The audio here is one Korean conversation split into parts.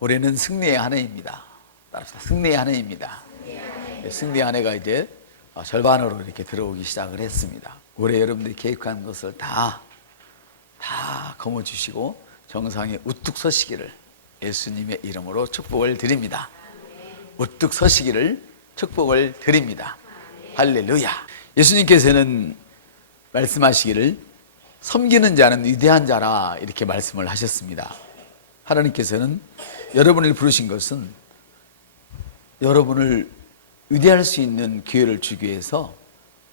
올해는 승리의 한 해입니다. 따라합시다. 승리의 한 해입니다. 승리의 한 해가 이제 절반으로 이렇게 들어오기 시작을 했습니다. 올해 여러분들이 계획한 것을 다 거머쥐시고 정상에 우뚝 서시기를 예수님의 이름으로 축복을 드립니다. 우뚝 서시기를 축복을 드립니다. 할렐루야. 예수님께서는 말씀하시기를 섬기는 자는 위대한 자라 이렇게 말씀을 하셨습니다. 하나님께서는 여러분을 부르신 것은 여러분을 위대할 수 있는 기회를 주기 위해서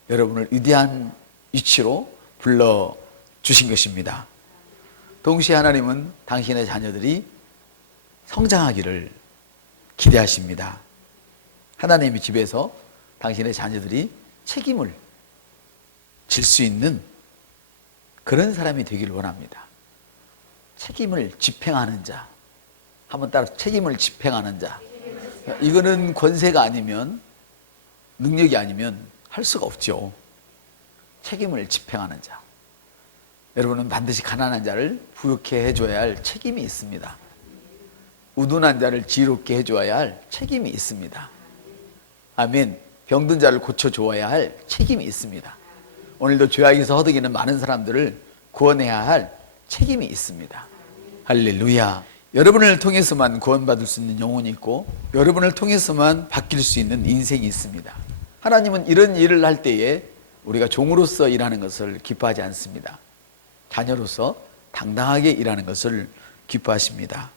여러분을 위대한 위치로 불러주신 것입니다. 동시에 하나님은 당신의 자녀들이 성장하기를 기대하십니다. 하나님의 집에서 당신의 자녀들이 책임을 질 수 있는 그런 사람이 되기를 원합니다. 책임을 집행하는 자. 한번 따라 책임을 집행하는 자. 이거는 권세가 아니면, 능력이 아니면 할 수가 없죠. 책임을 집행하는 자. 여러분은 반드시 가난한 자를 부유케 해줘야 할 책임이 있습니다. 우둔한 자를 지혜롭게 해줘야 할 책임이 있습니다. 아멘. 병든 자를 고쳐줘야 할 책임이 있습니다. 오늘도 죄악에서 허덕이는 많은 사람들을 구원해야 할 책임이 있습니다. 할렐루야. 여러분을 통해서만 구원받을 수 있는 영혼이 있고 여러분을 통해서만 바뀔 수 있는 인생이 있습니다. 하나님은 이런 일을 할 때에 우리가 종으로서 일하는 것을 기뻐하지 않습니다. 자녀로서 당당하게 일하는 것을 기뻐하십니다.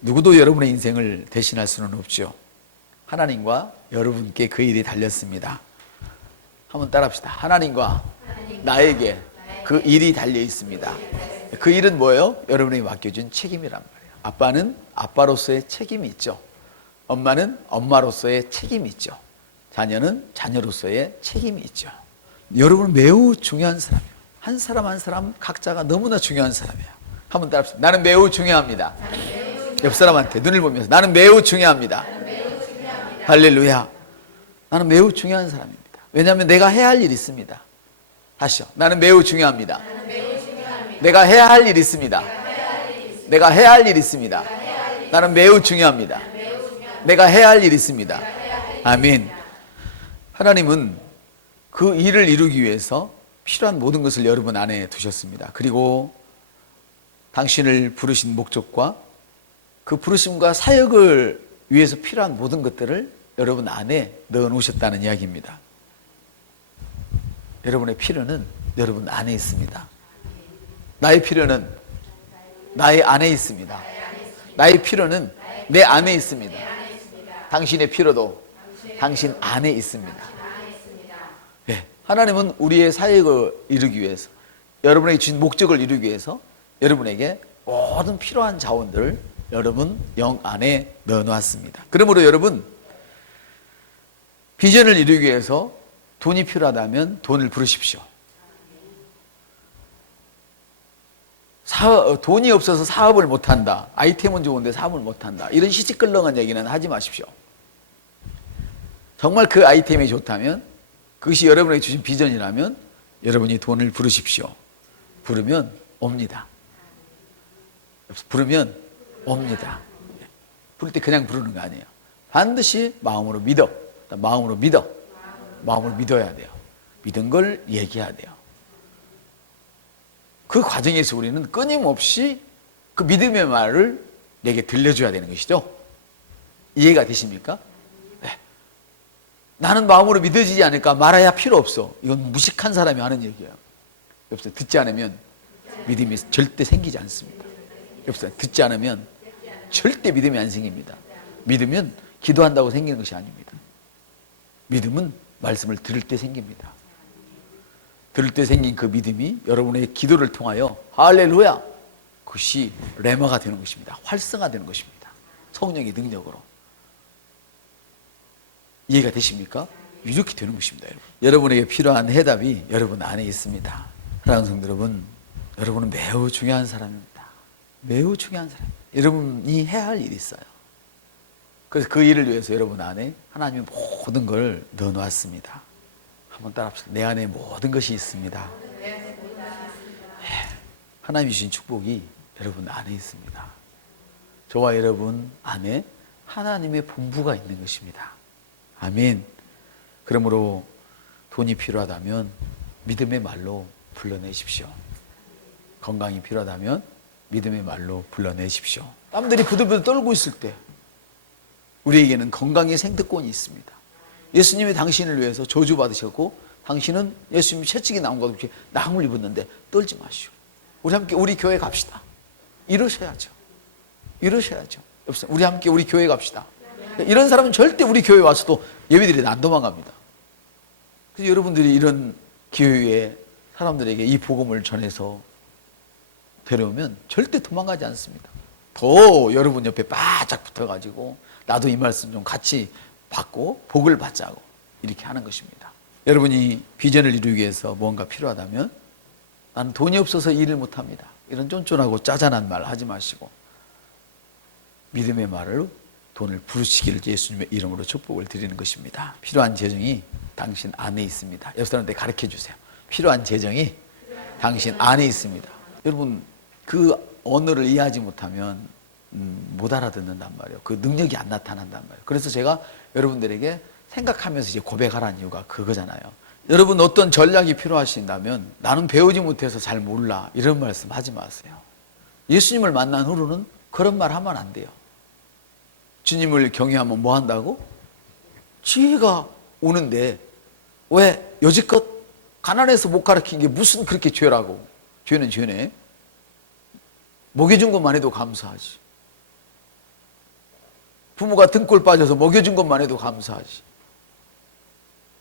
누구도 여러분의 인생을 대신할 수는 없죠. 하나님과 여러분께 그 일이 달렸습니다. 한번 따라합시다. 하나님과 나에게 그 일이 달려 있습니다. 그 일은 뭐예요? 여러분에게 맡겨준 책임이란 말이에요. 아빠는 아빠로서의 책임이 있죠. 엄마는 엄마로서의 책임이 있죠. 자녀는 자녀로서의 책임이 있죠. 여러분은 매우 중요한 사람이에요. 한 사람 한 사람 각자가 너무나 중요한 사람이에요. 한번 따라합시다. 나는 매우 중요합니다. 옆 사람한테 눈을 보면서 나는 매우 중요합니다. 할렐루야. 나는 매우 중요한 사람입니다. 왜냐하면 내가 해야 할 일이 있습니다. 다시요. 나는 매우 중요합니다. 내가 해야 할 일이 있습니다. 내가 해야 할 일이 있습니다. 나는 매우 중요합니다. 내가 해야 할 일이 있습니다. 아멘. 하나님은 그 일을 이루기 위해서 필요한 모든 것을 여러분 안에 두셨습니다. 그리고 당신을 부르신 목적과 그 부르심과 사역을 위해서 필요한 모든 것들을 여러분 안에 넣어 놓으셨다는 이야기입니다. 여러분의 필요는 여러분 안에 있습니다. 나의 필요는 나의 안에 있습니다. 나의 필요는 내 안에 있습니다. 당신의 필요도 당신 안에 있습니다. 네. 하나님은 우리의 사역을 이루기 위해서 여러분에게 주신 목적을 이루기 위해서 여러분에게 모든 필요한 자원들을 여러분 영 안에 넣어놨습니다. 그러므로 여러분 비전을 이루기 위해서 돈이 필요하다면 돈을 부르십시오. 돈이 없어서 사업을 못한다. 아이템은 좋은데 사업을 못한다. 이런 시시껄렁한 얘기는 하지 마십시오. 정말 그 아이템이 좋다면 그것이 여러분에게 주신 비전이라면 여러분이 돈을 부르십시오. 부르면 옵니다. 부르면 옵니다. 부를 때 그냥 부르는 거 아니에요. 반드시 마음으로 믿어. 마음으로 믿어. 마음으로 믿어야 돼요. 믿은 걸 얘기해야 돼요. 그 과정에서 우리는 끊임없이 그 믿음의 말을 내게 들려줘야 되는 것이죠. 이해가 되십니까? 네. 나는 마음으로 믿어지지 않을까 말해야 필요 없어. 이건 무식한 사람이 하는 얘기예요. 여보세요. 듣지 않으면 믿음이 절대 생기지 않습니다. 여보세요. 듣지 않으면 절대 믿음이 안 생깁니다. 믿으면 기도한다고 생기는 것이 아닙니다. 믿음은 말씀을 들을 때 생깁니다. 들을 때 생긴 그 믿음이 여러분의 기도를 통하여 할렐루야! 그것이 레마가 되는 것입니다. 활성화되는 것입니다. 성령의 능력으로. 이해가 되십니까? 이렇게 되는 것입니다. 여러분에게 필요한 해답이 여러분 안에 있습니다. 사랑하는 성도 여러분, 여러분은 매우 중요한 사람입니다. 매우 중요한 사람입니다. 여러분이 해야 할 일이 있어요. 그래서 그 일을 위해서 여러분 안에 하나님의 모든 걸 넣어놨습니다. 한번 따라합시다. 내 안에 모든 것이 있습니다. 하나님이 주신 축복이 여러분 안에 있습니다. 저와 여러분 안에 하나님의 본부가 있는 것입니다. 아멘. 그러므로 돈이 필요하다면 믿음의 말로 불러내십시오. 건강이 필요하다면 믿음의 말로 불러내십시오. 땀들이 부들부들 떨고 있을 때 우리에게는 건강의 생특권이 있습니다. 예수님이 당신을 위해서 저주받으셨고 당신은 예수님이 채찍이 나온 것 없이 낙을 입었는데 떨지 마시오. 우리 함께 우리 교회 갑시다. 이러셔야죠. 이러셔야죠. 우리 함께 우리 교회 갑시다. 이런 사람은 절대 우리 교회 와서도 예배드리다 안 도망갑니다. 그래서 여러분들이 이런 기회에 사람들에게 이 복음을 전해서 데려오면 절대 도망가지 않습니다. 더 여러분 옆에 바짝 붙어가지고 나도 이 말씀 좀 같이 받고 복을 받자고 이렇게 하는 것입니다. 여러분이 비전을 이루기 위해서 뭔가 필요하다면 나는 돈이 없어서 일을 못합니다. 이런 쫀쫀하고 짜잔한 말 하지 마시고 믿음의 말로 돈을 부르시기를 예수님의 이름으로 축복을 드리는 것입니다. 필요한 재정이 당신 안에 있습니다. 옆 사람한테 가르쳐 주세요. 필요한 재정이 당신 안에 있습니다. 여러분 그 언어를 이해하지 못하면 못 알아듣는단 말이에요. 그 능력이 안 나타난단 말이에요. 그래서 제가 여러분들에게 생각하면서 이제 고백하라는 이유가 그거잖아요. 여러분 어떤 전략이 필요하신다면 나는 배우지 못해서 잘 몰라 이런 말씀 하지 마세요. 예수님을 만난 후로는 그런 말 하면 안 돼요. 주님을 경외하면 뭐 한다고? 지혜가 오는데 왜 여지껏 가난해서 못 가르친 게 무슨 그렇게 죄라고. 죄는 죄네. 먹여준 것만 해도 감사하지. 부모가 등골 빠져서 먹여준 것만 해도 감사하지.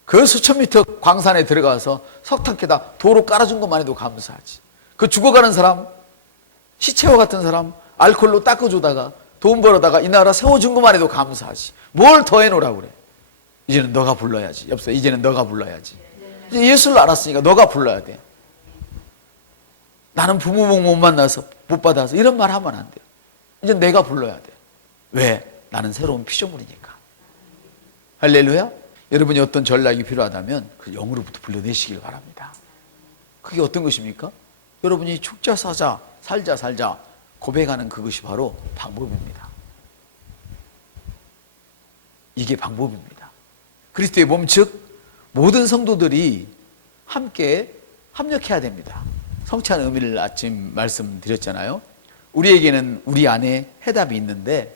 그 수천 미터 광산에 들어가서 석탄 캐다 도로 깔아준 것만 해도 감사하지. 그 죽어가는 사람, 시체와 같은 사람 알코올로 닦아주다가 돈 벌어다가 이 나라 세워준 것만 해도 감사하지. 뭘 더 해놓으라고 그래. 이제는 너가 불러야지. 여보세요. 이제는 너가 불러야지. 이제 예수를 알았으니까 너가 불러야 돼. 나는 부모 복 못 만나서 못 받아서 이런 말 하면 안 돼요. 이제 내가 불러야 돼. 왜? 나는 새로운 피조물이니까. 할렐루야. 여러분이 어떤 전략이 필요하다면 그 영으로부터 불러내시길 바랍니다. 그게 어떤 것입니까? 여러분이 죽자 사자 살자 고백하는 그것이 바로 방법입니다. 이게 방법입니다. 그리스도의 몸 즉 모든 성도들이 함께 합력해야 됩니다. 성찬 의미를 아침 말씀드렸잖아요. 우리에게는 우리 안에 해답이 있는데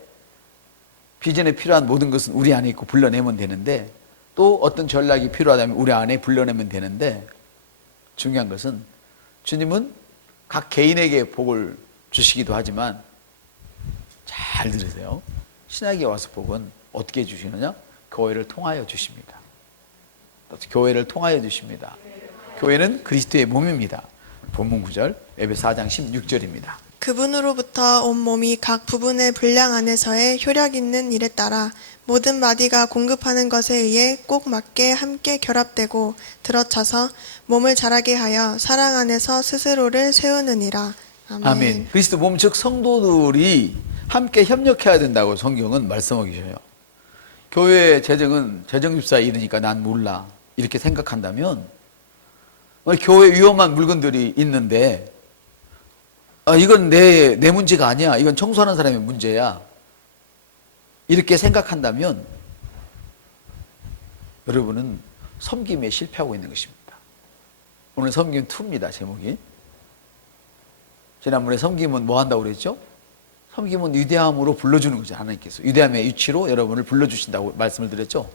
비전에 필요한 모든 것은 우리 안에 있고 불러내면 되는데 또 어떤 전략이 필요하다면 우리 안에 불러내면 되는데 중요한 것은 주님은 각 개인에게 복을 주시기도 하지만 잘 들으세요. 신약에 와서 복은 어떻게 주시느냐? 교회를 통하여 주십니다. 교회를 통하여 주십니다. 교회는 그리스도의 몸입니다. 본문 9절 에베소 4장 16절입니다. 그분으로부터 온 몸이 각 부분의 분량 안에서의 효력 있는 일에 따라 모든 마디가 공급하는 것에 의해 꼭 맞게 함께 결합되고 들어차서 몸을 자라게 하여 사랑 안에서 스스로를 세우느니라. 아멘. 아멘. 그리스도 몸 즉 성도들이 함께 협력해야 된다고 성경은 말씀하고 계셔요. 교회 재정은 재정집사에 이르니까 난 몰라 이렇게 생각한다면 교회 위험한 물건들이 있는데 이건 내 문제가 아니야. 이건 청소하는 사람의 문제야. 이렇게 생각한다면 여러분은 섬김에 실패하고 있는 것입니다. 오늘 섬김 2입니다. 제목이. 지난번에 섬김은 뭐 한다고 그랬죠? 섬김은 위대함으로 불러주는 거죠. 하나님께서 위대함의 위치로 여러분을 불러주신다고 말씀을 드렸죠.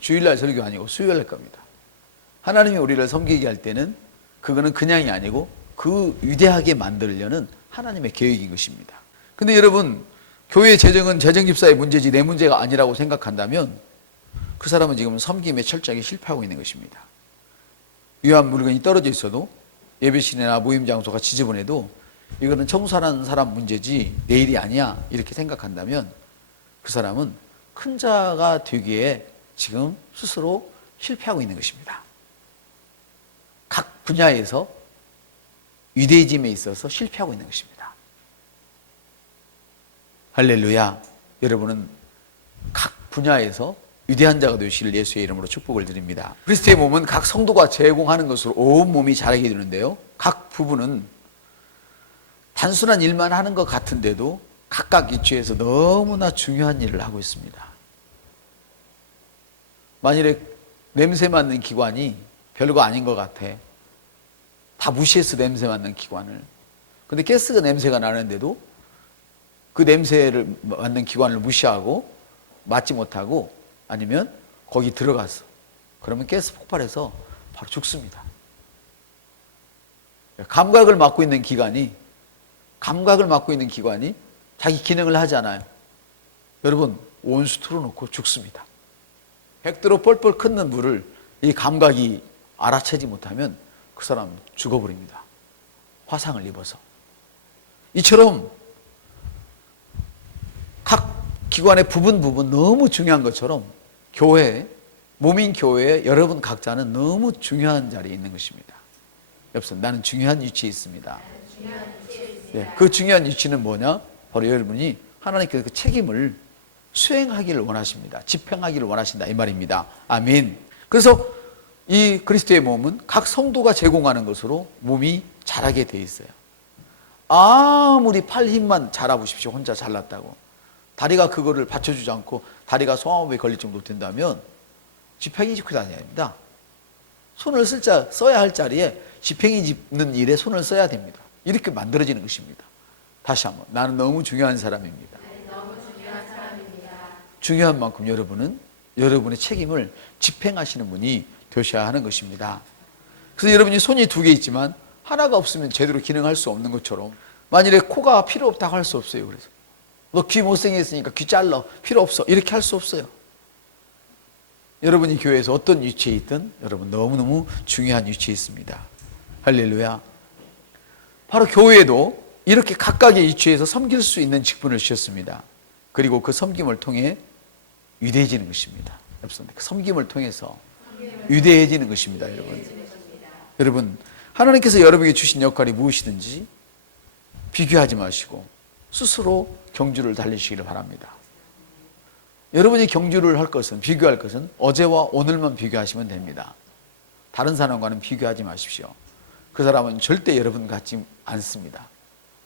주일날 설교 아니고 수요일날 겁니다. 하나님이 우리를 섬기게 할 때는 그거는 그냥이 아니고 그 위대하게 만들려는 하나님의 계획인 것입니다. 근데 여러분 교회 재정은 재정집사의 문제지 내 문제가 아니라고 생각한다면 그 사람은 지금 섬김에 철저하게 실패하고 있는 것입니다. 위험 물건이 떨어져 있어도 예배실이나 모임 장소가 지저분해도 이거는 청소하는 사람 문제지 내 일이 아니야 이렇게 생각한다면 그 사람은 큰 자가 되기에 지금 스스로 실패하고 있는 것입니다. 각 분야에서 위대해짐에 있어서 실패하고 있는 것입니다. 할렐루야. 여러분은 각 분야에서 위대한 자가 되시길 예수의 이름으로 축복을 드립니다. 그리스도의 몸은 각 성도가 제공하는 것으로 온 몸이 자라게 되는데요. 각 부분은 단순한 일만 하는 것 같은데도 각각 위치에서 너무나 중요한 일을 하고 있습니다. 만일에 냄새 맡는 기관이 별거 아닌 것 같아. 다 무시해서 냄새 맡는 기관을. 근데 가스가 냄새가 나는데도 그 냄새를 맡는 기관을 무시하고 맡지 못하고 아니면 거기 들어갔어. 그러면 가스 폭발해서 바로 죽습니다. 감각을 맡고 있는 기관이 자기 기능을 하지 않아요. 여러분, 온수 틀어놓고 죽습니다. 100도로 뻘뻘 끓는 물을 이 감각이 알아채지 못하면 그 사람 죽어버립니다. 화상을 입어서. 이처럼 각 기관의 부분 너무 중요한 것처럼 몸인 교회에 여러분 각자는 너무 중요한 자리에 있는 것입니다. 여러분, 나는 중요한 위치에 있습니다. 네, 그 중요한 위치는 뭐냐? 바로 여러분이 하나님께서 그 책임을 수행하기를 원하십니다. 집행하기를 원하신다 이 말입니다. 아멘. 그래서 이 그리스도의 몸은 각 성도가 제공하는 것으로 몸이 자라게 돼 있어요. 아무리 팔 힘만 잘해보십시오. 혼자 잘났다고. 다리가 그거를 받쳐주지 않고 다리가 소아마비에 걸릴 정도 된다면 지팡이 짚고 다녀야 됩니다. 손을 써야 할 자리에 지팡이 짚는 일에 손을 써야 됩니다. 이렇게 만들어지는 것입니다. 다시 한번, 나는 너무 중요한 사람입니다. 중요한 만큼 여러분은 여러분의 책임을 집행하시는 분이 되셔야 하는 것입니다. 그래서 여러분이 손이 2개 있지만 하나가 없으면 제대로 기능할 수 없는 것처럼, 만일에 코가 필요 없다고 할 수 없어요. 그래서 너 귀 못생겼으니까 귀 잘라, 필요 없어, 이렇게 할 수 없어요. 여러분이 교회에서 어떤 위치에 있든 여러분 너무너무 중요한 위치에 있습니다. 할렐루야. 바로 교회에도 이렇게 각각의 위치에서 섬길 수 있는 직분을 주셨습니다. 그리고 그 섬김을 통해 위대해지는 것입니다. 그 섬김을 통해서 위대해지는 것입니다. 여러분, 하나님께서 여러분에게 주신 역할이 무엇이든지 비교하지 마시고 스스로 경주를 달리시기를 바랍니다. 여러분이 경주를 할 것은, 비교할 것은 어제와 오늘만 비교하시면 됩니다. 다른 사람과는 비교하지 마십시오. 그 사람은 절대 여러분 같지 않습니다.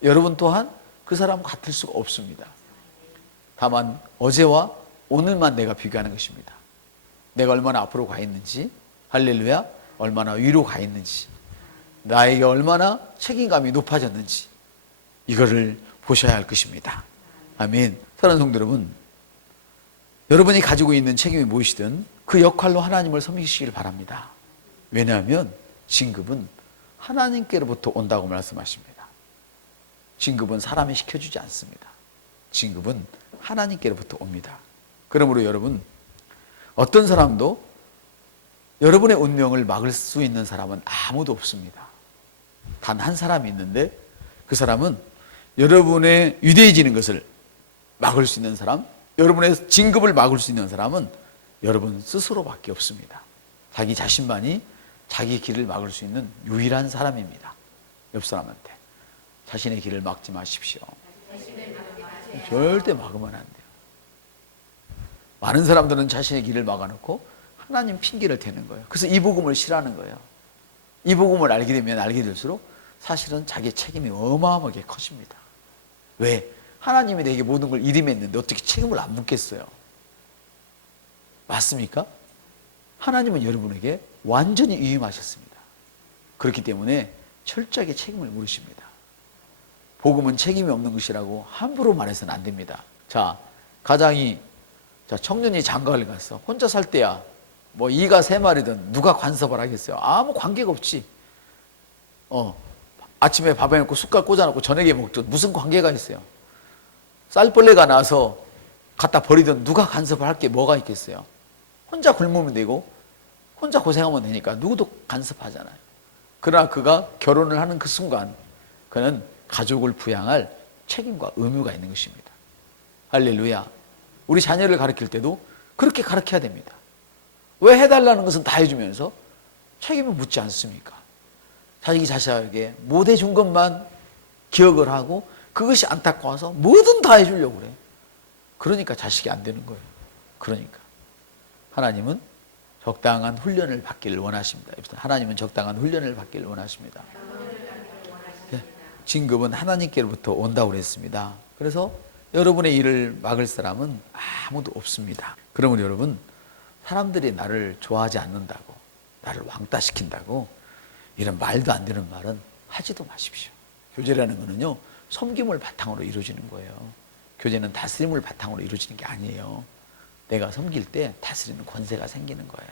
여러분 또한 그 사람 같을 수가 없습니다. 다만 어제와 오늘만 내가 비교하는 것입니다. 내가 얼마나 앞으로 가 있는지, 할렐루야, 얼마나 위로 가 있는지, 나에게 얼마나 책임감이 높아졌는지, 이거를 보셔야 할 것입니다. 아멘. 사랑하는 성도 여러분, 여러분이 가지고 있는 책임이 무엇이든 그 역할로 하나님을 섬기시길 바랍니다. 왜냐하면 진급은 하나님께로부터 온다고 말씀하십니다. 진급은 사람이 시켜주지 않습니다. 진급은 하나님께로부터 옵니다. 그러므로 여러분, 어떤 사람도 여러분의 운명을 막을 수 있는 사람은 아무도 없습니다. 단 한 사람이 있는데, 그 사람은 여러분의 위대해지는 것을 막을 수 있는 사람, 여러분의 진급을 막을 수 있는 사람은 여러분 스스로밖에 없습니다. 자기 자신만이 자기 길을 막을 수 있는 유일한 사람입니다. 옆 사람한테 자신의 길을 막지 마십시오. 절대 막으면 안 돼요. 많은 사람들은 자신의 길을 막아놓고 하나님 핑계를 대는 거예요. 그래서 이 복음을 싫어하는 거예요. 이 복음을 알게 되면 알게 될수록 사실은 자기의 책임이 어마어마하게 커집니다. 왜? 하나님이 내게 모든 걸 일임했는데 어떻게 책임을 안 묻겠어요? 맞습니까? 하나님은 여러분에게 완전히 위임하셨습니다. 그렇기 때문에 철저하게 책임을 물으십니다. 복음은 책임이 없는 것이라고 함부로 말해서는 안 됩니다. 자, 가장이, 청년이 장가를 갔어. 혼자 살 때야 뭐 이가 3마리든 누가 간섭을 하겠어요? 아무 관계가 없지. 아침에 밥 해놓고 숟갈 꽂아놓고 저녁에 먹든 무슨 관계가 있어요? 쌀벌레가 나서 갖다 버리든 누가 간섭을 할 게 뭐가 있겠어요? 혼자 굶으면 되고 혼자 고생하면 되니까 누구도 간섭하잖아요. 그러나 그가 결혼을 하는 그 순간 그는 가족을 부양할 책임과 의무가 있는 것입니다. 할렐루야. 우리 자녀를 가르칠 때도 그렇게 가르쳐야 됩니다. 왜 해달라는 것은 다 해주면서 책임을 묻지 않습니까? 자기 자식에게 못 해준 것만 기억을 하고 그것이 안타까워서 뭐든 다 해주려고 그래. 그러니까 자식이 안 되는 거예요. 그러니까 하나님은 적당한 훈련을 받기를 원하십니다. 하나님은 적당한 훈련을 받기를 원하십니다. 진급은 하나님께로부터 온다고 그랬습니다. 그래서 여러분의 일을 막을 사람은 아무도 없습니다. 그러면 여러분, 사람들이 나를 좋아하지 않는다고, 나를 왕따시킨다고 이런 말도 안 되는 말은 하지도 마십시오. 교제라는 거는요, 섬김을 바탕으로 이루어지는 거예요. 교제는 다스림을 바탕으로 이루어지는 게 아니에요. 내가 섬길 때 다스리는 권세가 생기는 거예요.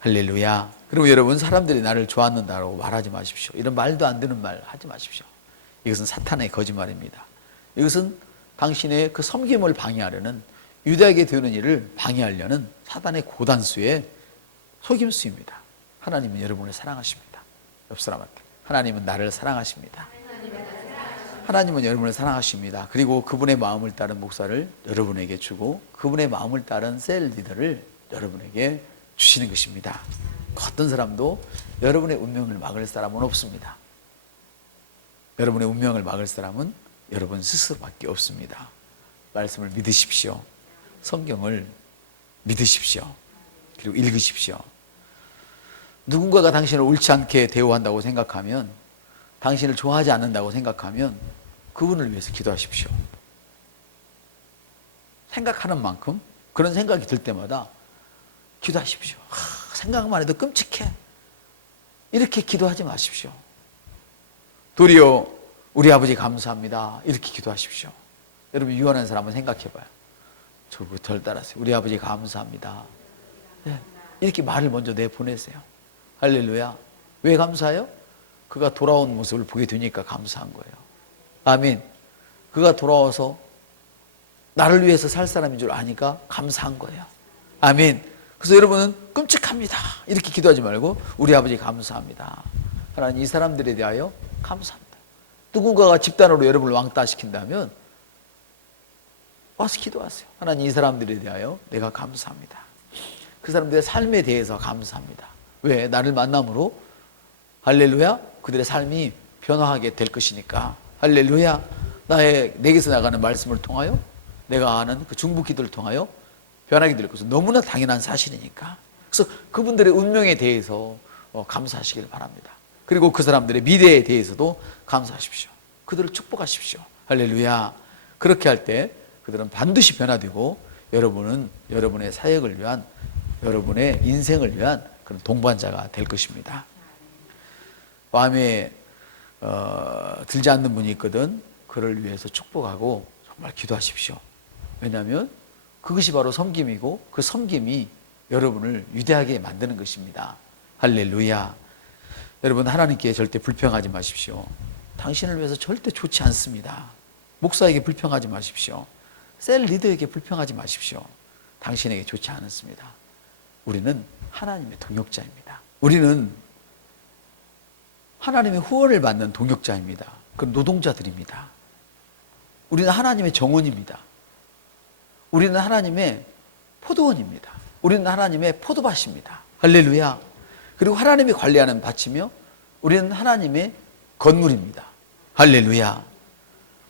할렐루야. 그리고 여러분, 사람들이 나를 좋아한다고 말하지 마십시오. 이런 말도 안 되는 말 하지 마십시오. 이것은 사탄의 거짓말입니다. 이것은 당신의 그 섬김을 방해하려는, 유대하게 되는 일을 방해하려는 사단의 고단수의 속임수입니다. 하나님은 여러분을 사랑하십니다. 옆 사람한테, 하나님은 나를 사랑하십니다. 하나님은 여러분을 사랑하십니다. 그리고 그분의 마음을 따른 목사를 여러분에게 주고, 그분의 마음을 따른 셀 리더를 여러분에게 주시는 것입니다. 어떤 사람도 여러분의 운명을 막을 사람은 없습니다. 여러분의 운명을 막을 사람은 여러분 스스로밖에 없습니다. 말씀을 믿으십시오. 성경을 믿으십시오. 그리고 읽으십시오. 누군가가 당신을 옳지 않게 대우한다고 생각하면, 당신을 좋아하지 않는다고 생각하면 그분을 위해서 기도하십시오. 생각하는 만큼, 그런 생각이 들 때마다 기도하십시오. 생각만 해도 끔찍해. 이렇게 기도하지 마십시오. 도리어 우리 아버지 감사합니다. 이렇게 기도하십시오. 여러분, 유한한 사람은 생각해봐요. 저를 덜 따라서 우리 아버지 감사합니다. 네, 이렇게 말을 먼저 내보내세요. 할렐루야. 왜 감사해요? 그가 돌아온 모습을 보게 되니까 감사한 거예요. 아멘. 그가 돌아와서 나를 위해서 살 사람인 줄 아니까 감사한 거예요. 아멘. 그래서 여러분은 끔찍합니다. 이렇게 기도하지 말고 우리 아버지 감사합니다. 하나님, 이 사람들에 대하여 감사합니다. 누군가가 집단으로 여러분을 왕따시킨다면 와서 기도하세요. 하나님, 이 사람들에 대하여 내가 감사합니다. 그 사람들의 삶에 대해서 감사합니다. 왜? 나를 만남으로, 할렐루야, 그들의 삶이 변화하게 될 것이니까. 할렐루야. 내게서 나가는 말씀을 통하여, 내가 아는 그 중보 기도를 통하여 변하게 될 것은 너무나 당연한 사실이니까. 그래서 그분들의 운명에 대해서 감사하시길 바랍니다. 그리고 그 사람들의 미래에 대해서도 감사하십시오. 그들을 축복하십시오. 할렐루야. 그렇게 할 때 그들은 반드시 변화되고, 여러분은 여러분의 사역을 위한, 여러분의 인생을 위한 그런 동반자가 될 것입니다. 마음에 들지 않는 분이 있거든. 그를 위해서 축복하고 정말 기도하십시오. 왜냐하면 그것이 바로 섬김이고, 그 섬김이 여러분을 위대하게 만드는 것입니다. 할렐루야. 여러분, 하나님께 절대 불평하지 마십시오. 당신을 위해서 절대 좋지 않습니다. 목사에게 불평하지 마십시오. 셀 리더에게 불평하지 마십시오. 당신에게 좋지 않습니다. 우리는 하나님의 동역자입니다. 우리는 하나님의 후원을 받는 동역자입니다. 그 노동자들입니다. 우리는 하나님의 정원입니다. 우리는 하나님의 포도원입니다. 우리는 하나님의 포도밭입니다. 할렐루야. 그리고 하나님이 관리하는 밭이며, 우리는 하나님의 건물입니다. 할렐루야.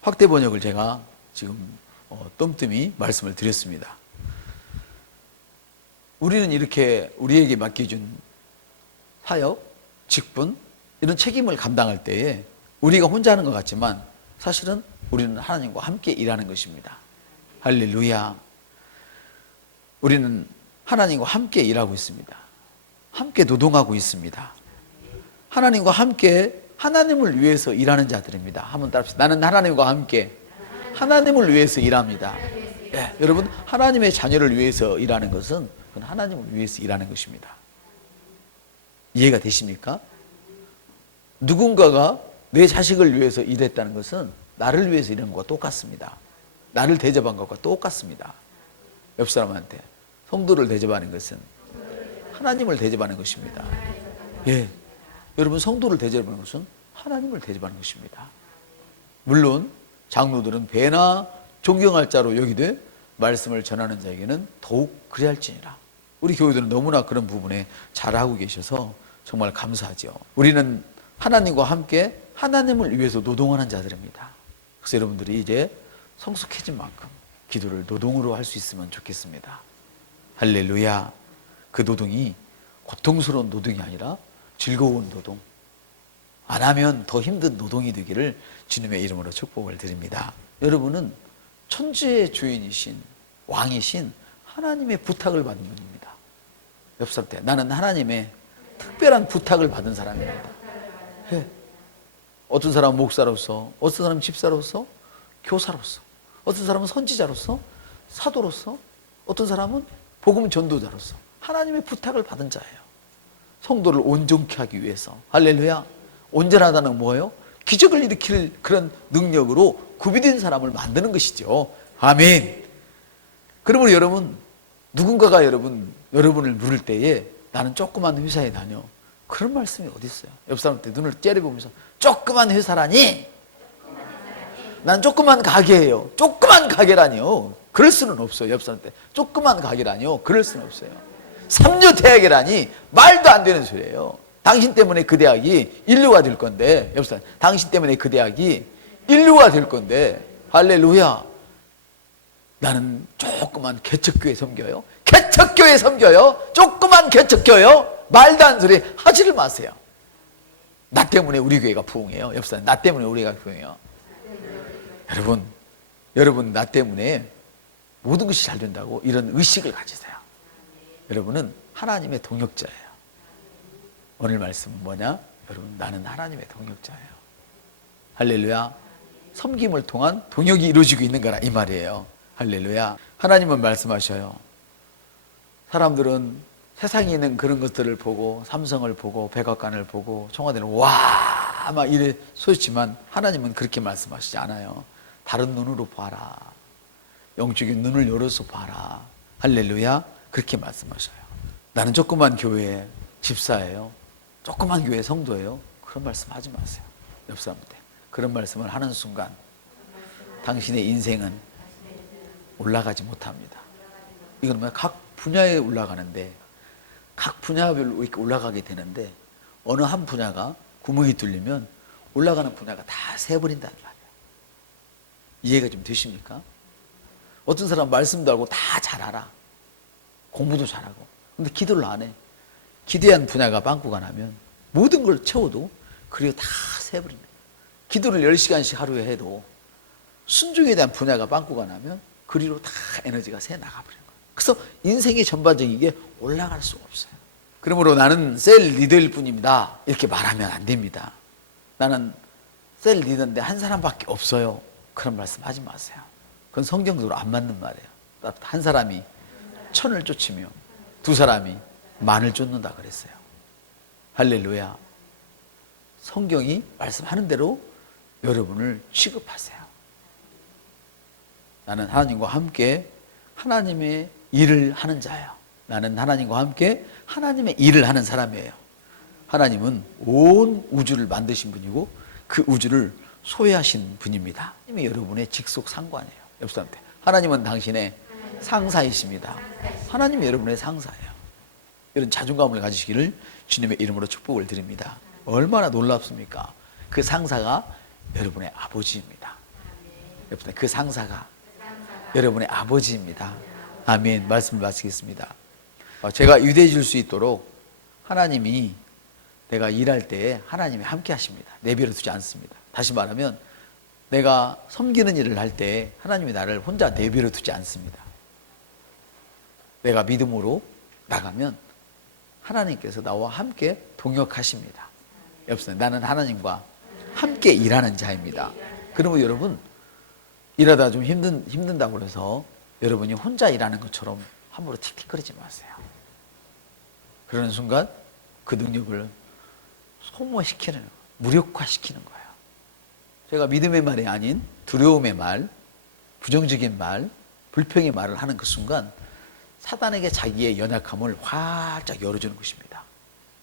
확대 번역을 제가 지금 뜸뜸이 말씀을 드렸습니다. 우리는 이렇게 우리에게 맡겨준 사역, 직분, 이런 책임을 감당할 때에 우리가 혼자 하는 것 같지만 사실은 우리는 하나님과 함께 일하는 것입니다. 할렐루야. 우리는 하나님과 함께 일하고 있습니다. 함께 노동하고 있습니다. 하나님과 함께 하나님을 위해서 일하는 자들입니다. 한번 따라합시다. 나는 하나님과 함께 하나님을 위해서 일합니다. 네, 여러분, 하나님의 자녀를 위해서 일하는 것은 그건 하나님을 위해서 일하는 것입니다. 이해가 되십니까? 누군가가 내 자식을 위해서 일했다는 것은 나를 위해서 일하는 것과 똑같습니다. 나를 대접한 것과 똑같습니다. 옆 사람한테 성도를 대접하는 것은 하나님을 대접하는 것입니다. 예, 여러분, 성도를 대접하는 것은 하나님을 대접하는 것입니다. 물론 장로들은 배나 존경할 자로 여기되 말씀을 전하는 자에게는 더욱 그래야 할지니라. 우리 교회들은 너무나 그런 부분에 잘하고 계셔서 정말 감사하죠. 우리는 하나님과 함께 하나님을 위해서 노동하는 자들입니다. 그래서 여러분들이 이제 성숙해진 만큼 기도를 노동으로 할 수 있으면 좋겠습니다. 할렐루야. 그 노동이 고통스러운 노동이 아니라 즐거운 노동, 안 하면 더 힘든 노동이 되기를 주님의 이름으로 축복을 드립니다. 여러분은 천지의 주인이신 왕이신 하나님의 부탁을 받은 분입니다. 옆 사람한테 나는 하나님의 특별한 부탁을 받은 사람입니다. 예. 어떤 사람은 목사로서, 어떤 사람은 집사로서, 교사로서, 어떤 사람은 선지자로서, 사도로서, 어떤 사람은 복음 전도자로서 하나님의 부탁을 받은 자예요. 성도를 온전케 하기 위해서. 할렐루야. 온전하다는 건 뭐예요? 기적을 일으킬 그런 능력으로 구비된 사람을 만드는 것이죠. 아멘. 그러면 여러분, 누군가가 여러분을 물을 때에 나는 조그만 회사에 다녀. 그런 말씀이 어디 있어요? 옆 사람한테 눈을 째려보면서 조그만 회사라니? 난 조그만 가게예요. 조그만 가게라니요. 그럴 수는 없어요. 옆 사람한테 조그만 가게라니요. 그럴 수는 없어요. 3류 대학이라니 말도 안 되는 소리예요. 당신 때문에 그 대학이 인류가 될 건데, 옆 사람, 당신 때문에 그 대학이 인류가 될 건데, 할렐루야. 나는 조그만 개척교회 섬겨요. 개척교회 섬겨요. 조그만 개척교회요. 말도 안 소리 하지를 마세요. 나 때문에 우리 교회가 부흥해요. 옆 사람, 나 때문에 우리가 부흥해요. 여러분 나 때문에 모든 것이 잘 된다고 이런 의식을 가지세요. 여러분은 하나님의 동역자예요. 오늘 말씀은 뭐냐? 여러분, 나는 하나님의 동역자예요. 할렐루야. 섬김을 통한 동역이 이루어지고 있는 거라 이 말이에요. 할렐루야. 하나님은 말씀하셔요. 사람들은 세상에 있는 그런 것들을 보고 삼성을 보고 백악관을 보고 청와대를 와 막 이래 소리지만 하나님은 그렇게 말씀하시지 않아요. 다른 눈으로 봐라. 영적인 눈을 열어서 봐라. 할렐루야. 그렇게 말씀하셔요. 나는 조그만 교회 집사예요. 조그만 교회 성도예요. 그런 말씀 하지 마세요. 옆 사람한테. 그런 말씀을 하는 순간 당신의 인생은 올라가지 못합니다. 이건 뭐야? 각 분야에 올라가는데, 각 분야별로 이렇게 올라가게 되는데, 어느 한 분야가 구멍이 뚫리면 올라가는 분야가 다 새버린다는 말이에요. 이해가 좀 되십니까? 어떤 사람 말씀도 알고 다 잘 알아. 공부도 잘하고. 근데 기도를 안 해. 기대한 분야가 빵꾸가 나면 모든 걸 채워도 그리고 다 새버립니다. 기도를 10시간씩 하루에 해도 순종에 대한 분야가 빵꾸가 나면 그리로 다 에너지가 새 나가버리는 거예요. 그래서 인생의 전반적인 게 올라갈 수가 없어요. 그러므로 나는 셀 리더일 뿐입니다. 이렇게 말하면 안 됩니다. 나는 셀 리더인데 한 사람밖에 없어요. 그런 말씀 하지 마세요. 그건 성경적으로 안 맞는 말이에요. 한 사람이 1000을 쫓으며 두 사람이 10,000을 쫓는다 그랬어요. 할렐루야. 성경이 말씀하는 대로 여러분을 취급하세요. 나는 하나님과 함께 하나님의 일을 하는 자예요. 나는 하나님과 함께 하나님의 일을 하는 사람이에요. 하나님은 온 우주를 만드신 분이고 그 우주를 소유하신 분입니다. 하나님이 여러분의 직속 상관이에요. 옆 사람한테. 하나님은 당신의 상사이십니다. 하나님이 여러분의 상사예요. 이런 자존감을 가지시기를 주님의 이름으로 축복을 드립니다. 얼마나 놀랍습니까? 그 상사가 여러분의 아버지입니다. 여러분, 그 상사가 여러분의 아버지입니다. 아멘. 말씀을 마치겠습니다. 제가 유대해질 수 있도록 하나님이 내가 일할 때에 하나님이 함께 하십니다. 내버려 두지 않습니다. 다시 말하면 내가 섬기는 일을 할 때 하나님이 나를 혼자 내버려 두지 않습니다. 내가 믿음으로 나가면 하나님께서 나와 함께 동역하십니다. 여보세요. 나는 하나님과 함께 일하는 자입니다. 그러면 여러분 일하다 좀 힘든다고 해서 여러분이 혼자 일하는 것처럼 함부로 틱틱거리지 마세요. 그러는 순간 그 능력을 소모시키는, 무력화시키는 거예요. 제가 믿음의 말이 아닌 두려움의 말, 부정적인 말, 불평의 말을 하는 그 순간 사단에게 자기의 연약함을 활짝 열어주는 것입니다.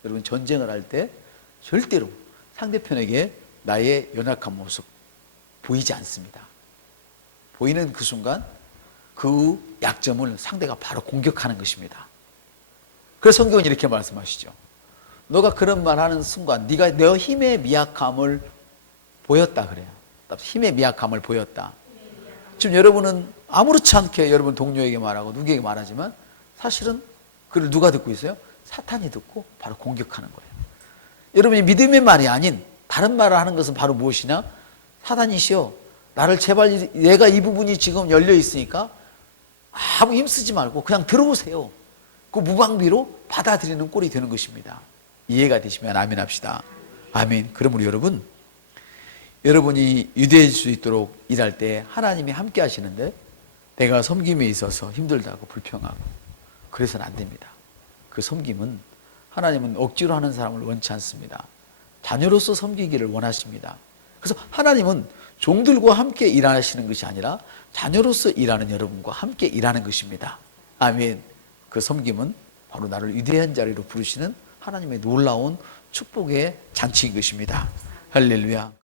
여러분 전쟁을 할 때 절대로 상대편에게 나의 연약한 모습 보이지 않습니다. 보이는 그 순간 그 약점을 상대가 바로 공격하는 것입니다. 그래서 성경은 이렇게 말씀하시죠. 너가 그런 말 하는 순간 네가 내 힘의 미약함을 보였다 그래요. 힘의 미약함을 보였다. 지금 여러분은 아무렇지 않게 여러분 동료에게 말하고 누구에게 말하지만 사실은 그걸 누가 듣고 있어요? 사탄이 듣고 바로 공격하는 거예요. 여러분이 믿음의 말이 아닌 다른 말을 하는 것은 바로 무엇이냐? 사탄이시여 나를 제발, 내가 이 부분이 지금 열려 있으니까 아무 힘쓰지 말고 그냥 들어오세요. 그 무방비로 받아들이는 꼴이 되는 것입니다. 이해가 되시면 아멘 합시다. 아멘. 그러므로 여러분이 유대해질 수 있도록 일할 때 하나님이 함께 하시는데 내가 섬김에 있어서 힘들다고 불평하고 그래서는 안 됩니다. 그 섬김은 하나님은 억지로 하는 사람을 원치 않습니다. 자녀로서 섬기기를 원하십니다. 그래서 하나님은 종들과 함께 일하시는 것이 아니라 자녀로서 일하는 여러분과 함께 일하는 것입니다. 아멘. 그 섬김은 바로 나를 위대한 자리로 부르시는 하나님의 놀라운 축복의 잔치인 것입니다. 할렐루야.